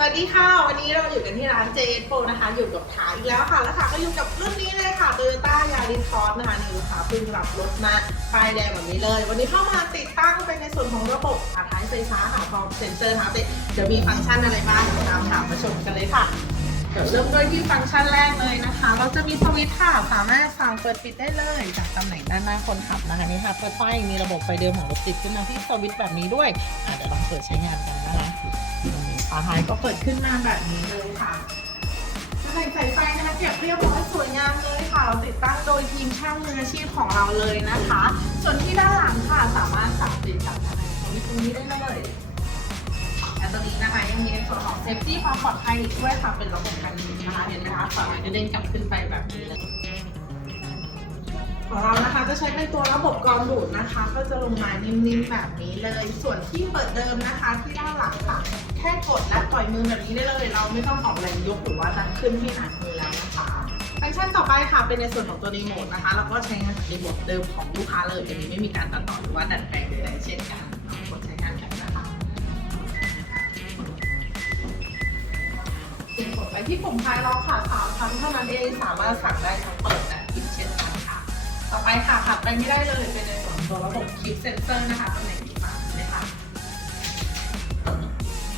สวัสดีค่ะ วันนี้เราอยู่กันที่ร้านเจโปนะคะ อยู่กับขาอีกแล้วค่ะ แล้วค่ะก็อยู่กับรุ่นนี้เลยค่ะ Toyota Yaris Cross นะคะนี่ลูกค้าเพิ่งรับรถมาป้ายแดงแบบนี้เลย วันนี้เข้ามาติดตั้งเป็นในส่วนของระบบขาท้ายไฟฟ้าค่ะพร้อมเซ็นเซอร์นะคะเดี๋ยวมีฟังก์ชันอะไรบ้างตามถามมาชมกันเลยค่ะเดี๋ยวเริ่มด้วยที่ฟังก์ชันแรกเลยนะคะ เราจะมีสวิตช์ค่ะ สามารถสั่งเปิดปิดได้เลย จากตำแหน่งด้านหน้าคนขับนะคะนี่ค่ะเปิดไฟมีระบบไฟเดิมของรถติดขึ้นมาที่สวิตช์แบบนี้ด้วยเดี๋ยวลองเปิดใช้งานกันนะคะ ฝาท้ายก็เปิดขึ้นมาแบบนี้เลยค่ะตำแหน่สายไฟนะคะเก็บเรียบร้อยสวยงามเลยค่ะเราติดตั้งโดยทีมช่างมืออาชีพของเราเลยนะคะ ส่วนที่ด้านหลังค่ะสามารถสั่งติดจากตำแหน่งตรงนี้ได้เลยและตัวนี้นะคะยังมีในส่วนของเซฟตี้ความปลอดภัยอีกด้วยค่ะเป็นระบบกันยิงนะคะเห็นไหมคะสามารถจะเด้งกลับขึ้นไปแบบนี้เลย ของเรานะคะจะใช้เป็นตัวระบบกรองดูดนะคะ ก็จะลงมานิ่มๆแบบนี้เลย ส่วนที่เปิดเดิมนะคะ ที่ด้านหลังค่ะแค่กดและปล่อยมือแบบนี้ได้เลย เราไม่ต้องออกแรงยกหรือว่าดันขึ้นให้หนักมือแล้วนะคะฟังก์ชันต่อไปค่ะเป็นในส่วนของตัวรีโมทนะคะเราก็ใช้งานจากรีโมทเดิมของลูกค้าเลยอันนี้ไม่มีการตัดต่อหรือว่าดัดแปลงใดๆเช่นกันกดใช้งานกันนะคะกดไปที่ปุ่มท้ายล้อค่ะสามครั้งเท่านั้นเองสามารถสั่งได้ทั้งเปิดและ ต่อไปค่ะขัดไปไม่ได้เลยเป็นในส่วนของตัวระบบคลิปเซนเซอร์นะคะตำแหน่งที่สามเลยค่ะ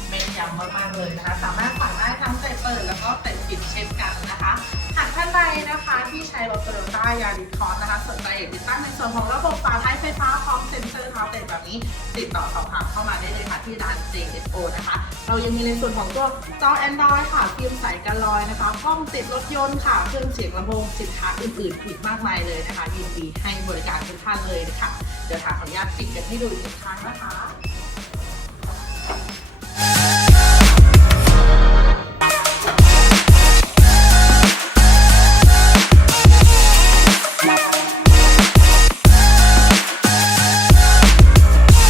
เมนยำมากๆเลยนะคะ สามารถสั่งได้ทั้งเตะเปิดแล้วก็เตะปิดเช่นกันนะคะหากท่านใดนะคะที่ใช้รถโตโยต้ายาริคอร์นะคะสนใจอยากติดตั้งในส่วนของระบบฝาท้ายไฟฟ้าพร้อมเซ็นเซอร์เท้าเตะแบบนี้ ติดต่อสอบถามเข้ามาได้ ที่ร้าน JSO นะคะ เรายังมีในส่วนของตัวจอ Android ค่ะฟิล์มใสกันลอยนะคะกล้องติดรถยนต์ค่ะเครื่องเสียงลำโพงสินค้าอื่นๆอีกมากมายเลยนะคะยินดีให้บริการทุกท่านเลยนะคะเดี๋ยวค่ะขออนุญาตปิดกันให้ดูอีกครั้งนะคะ